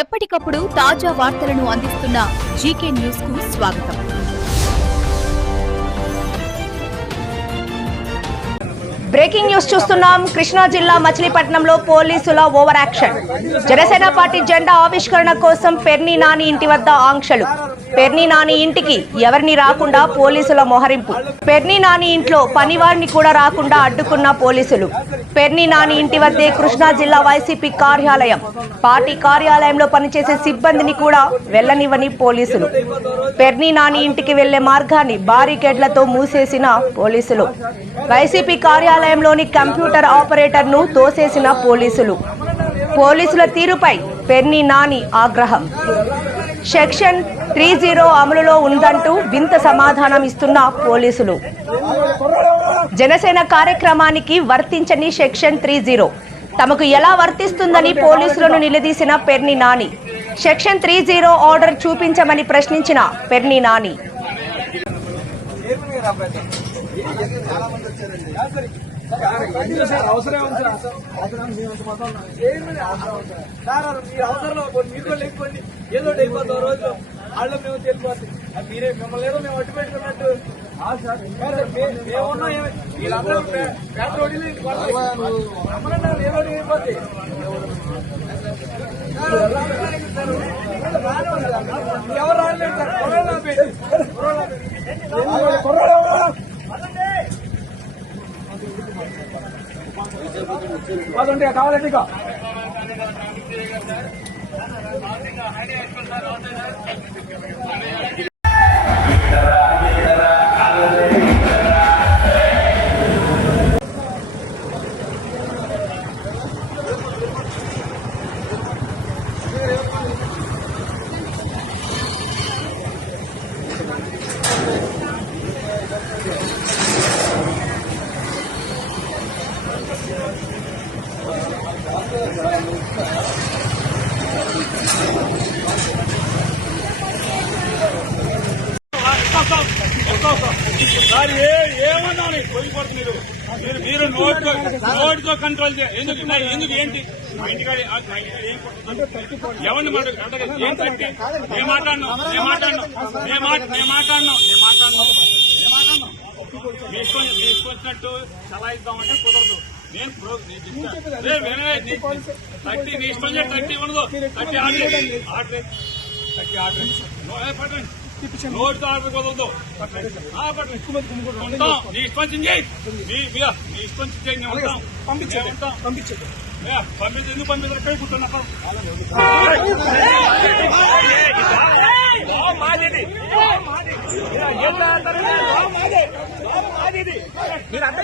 ఎప్పటికప్పుడు తాజా వార్తలను అందిస్తున్న జీకే న్యూస్ కు స్వాగతం. బ్రేకింగ్ న్యూస్ చూస్తున్నాం. కృష్ణా జిల్లా మచిలీపట్నంలో పోలీసుల ఓవర్ యాక్షన్. జనసేన పార్టీ జెండా ఆవిష్కరణ కోసం పెర్ని నాని ఇంటి వద్ద ఆంక్షలు. పెర్ని నాని ఇంటికి ఎవరిని రాకుండా పోలీసుల మొహరింపు. పెర్ని నాని ఇంట్లో పనివారిని కూడా రాకుండా అడ్డుకున్న పోలీసులు. పెర్ని నాని ఇంటి వద్దే కృష్ణా జిల్లా వైసీపీ కార్యాలయం. పార్టీ కార్యాలయంలో పనిచేసే సిబ్బందిని కూడా వెళ్లనివ్వని పోలీసులు. పెర్ని నాని ఇంటికి వెళ్లే మార్గాన్ని బారికేడ్లతో మూసేసిన పోలీసులు. వైసీపీ కార్యాలయంలోని కంప్యూటర్ ఆపరేటర్ ను తోసేసిన పోలీసులు. పోలీసుల తీరుపై పెర్ని నాని ఆగ్రహం. సెక్షన్ 30 అమలులో ఉందంటూ వింత సమాధానం ఇస్తున్న పోలీసులు. జనసేన కార్యక్రమానికి వర్తించని సెక్షన్ 30 తమకు ఎలా వర్తిస్తుందని పోలీసులను నిలదీసిన పెర్ని నాని. సెక్షన్ 30 ఆర్డర్ చూపించమని ప్రశ్నించిన పెర్ని నాని. ఏదో అయిపోతాం రోజు వాళ్ళు మేము తెలిపోతాం. మీరే మిమ్మల్ని ఏదో మేము అడ్డు పెట్టుకున్నట్టు మేమున్నా వీళ్ళందరూ పేద రోడ్లు ఏదో అయిపోతాయి. ఎవరు రాలేదు సార్ కావాలండి. ఇక ఏమన్నా పోయిపడుతున్నారు మీరు నోటితో కంట్రోల్ ఎందుకు ఏంటి మా ఇంటికాడ ఎవరిని ఏం తట్టి నేను మాట్లాడను మీ ఇష్టం చలాయిద్దామంటే కుదరదు. నేను థర్టీ నీ ఇష్టం 30 ఉండదు. 30 ఆర్డర్ నోటితో ఆర్డర్ కుదరదు. నీ ఇష్టం చేయి. నీ ఇష్టం చేయి. పంపించండి. ఎందుకు పంపించారు? ఎక్కడ కూర్చున్నా మీరు అంత